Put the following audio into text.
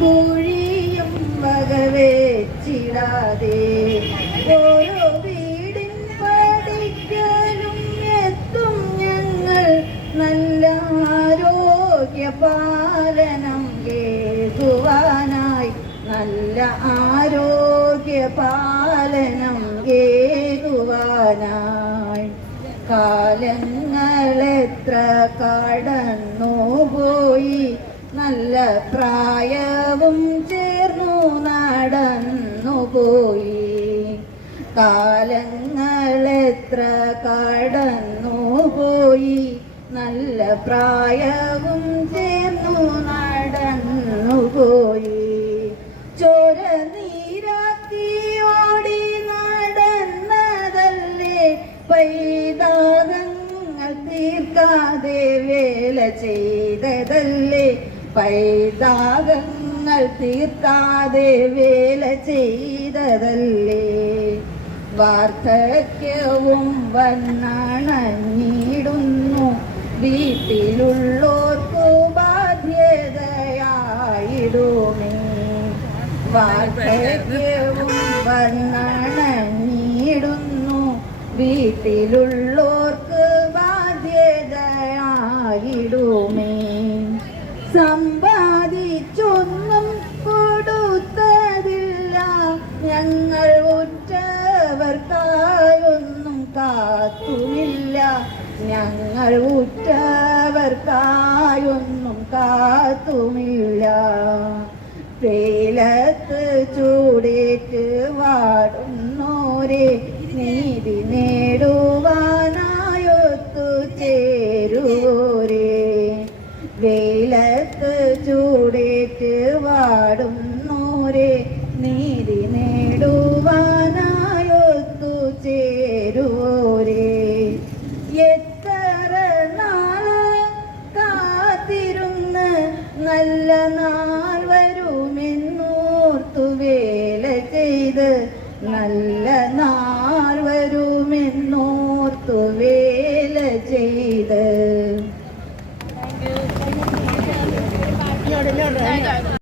കുഴിയും വകവെച്ചിടാതെ ഓരോ വീടിൻ പഠിക്കലും എത്തും ഞങ്ങൾ നല്ല ആരോഗ്യ പാലനം കേകുവാനായി നല്ല ആരോഗ്യ പാലനം കേകുവാനായി കാലങ്ങളെത്ര കടന്നു നല്ല പ്രായവും ചേർന്നു നടന്നു പോയി. കാലങ്ങൾ എത്ര കടന്നു പോയി. നല്ല പ്രായവും ചേർന്നു നടന്നു പോയി. ചോര ഓടി നടന്നതല്ലേ? പൈതാകങ്ങൾ തീർക്കാതെ വേല ചെയ്തതല്ലേ? പൈതാകങ്ങൾ തീർക്കാതെ വേല ചെയ്തതല്ലേ? വാർദ്ധക്യവും വന്നണഞ്ഞിടുന്നു. വീട്ടിലുള്ളോർക്കു ബാധ്യതയായിടുമേ. വാർദ്ധക്യവും വന്നണഞ്ഞിടുന്നു. വീട്ടിലുള്ളോർക്ക് സമ്പാദിച്ചൊന്നും കൊടുത്തതില്ല. ഞങ്ങൾ ഉറ്റവർക്കായൊന്നും കാത്തുമില്ല. ഞങ്ങൾ ഉറ്റവർക്കായൊന്നും കാത്തുമില്ല. വേലത്ത് ചൂടേറ്റ് വാടുന്നോരെ വെയിലത്ത് ചൂടേറ്റ് വാടുന്നോരെ നീതി നേടുവാനായൊത്തു ചേരുവോരേ. എത്ര നാൾ കാത്തിരുന്ന് നല്ല നാൾ വരുമെന്നോർത്തു വേല ചെയ്ത് നല്ല നാൾ ചെയ്ത്